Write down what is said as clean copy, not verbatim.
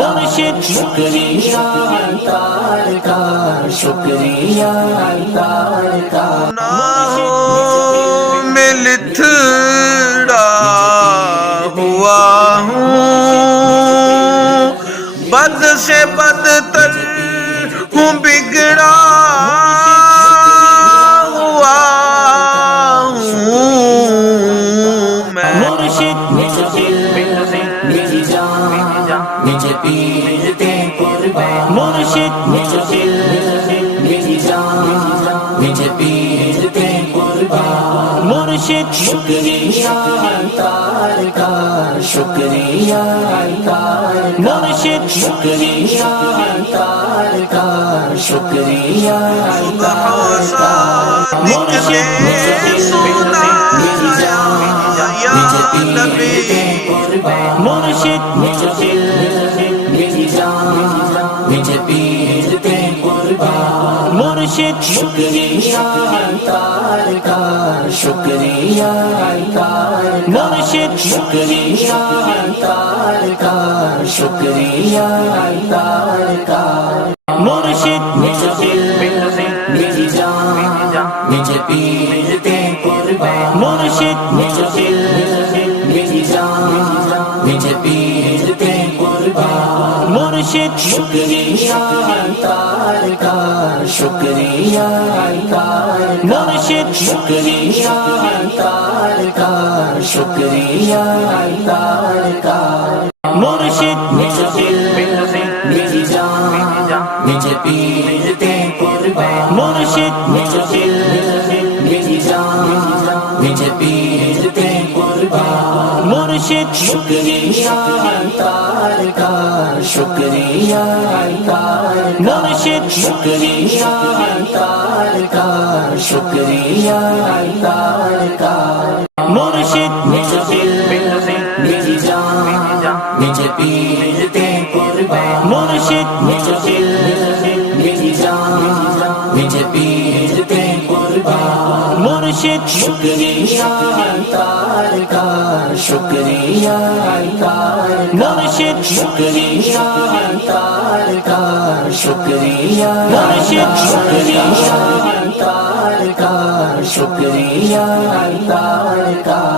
मुर्शिद शुक्रिया तार का, शुक्रिया तार का। में लिथड़ा हुआ हूँ, बद से बदतर हूँ, बिगड़ा हुआ हूँ मैं। मुर्शिद निज दिल निज जान निज पीर ते कुर्बान। मुर्शिद निज दिल निज जान निज पीर ते कुर्बान। मुर्शिद शुक्रिया तार का, शुक्रिया तार। मुर्शिद शुक्रिया तार का, शुक्रिया तार का। मुर्शिद निज दिल निज जान निज पीर ते कुर्बान। मुर्शिद निज दिल निज जान निज पीर ते कुर्बान। मुर्शिद शुक्रिया तार का, शुक्रिया तार। मुर्शिद शुक्रिया तार का, शुक्रिया तार का। मुर्शिद निज दिल निज जान निज पीर ते कुर्बान। मुर्शिद निज दिल निज जान निज पीर ते कुर्बान। मुर्शिद शुक्रिया तार का, शुक्रिया तार। मुर्शिद शुक्रिया तार का, शुक्रिया तार का। मुर्शिद निज दिल निज जान निज पीर ते कुर्बान। मुर्शिद निज दिल निज जान निज पीर ते कुर्बान। मुर्शिद शुक्रिया तार का, शुक्रिया तार। मुर्शिद शुक्रिया तार का, शुक्रिया तार का। मुर्शिद निज दिल निज जान निज पीर ते कुर्बान। मुर्शिद निज दिल निज जान निज पीर ते कुर्बान। मुर्शिद शुक्रिया तार का, शुक्रिया तार। मुर्शिद शुक्रिया तार का, शुक्रिया। मुर्शिद शुक्रिया तार का, शुक्रिया तार का।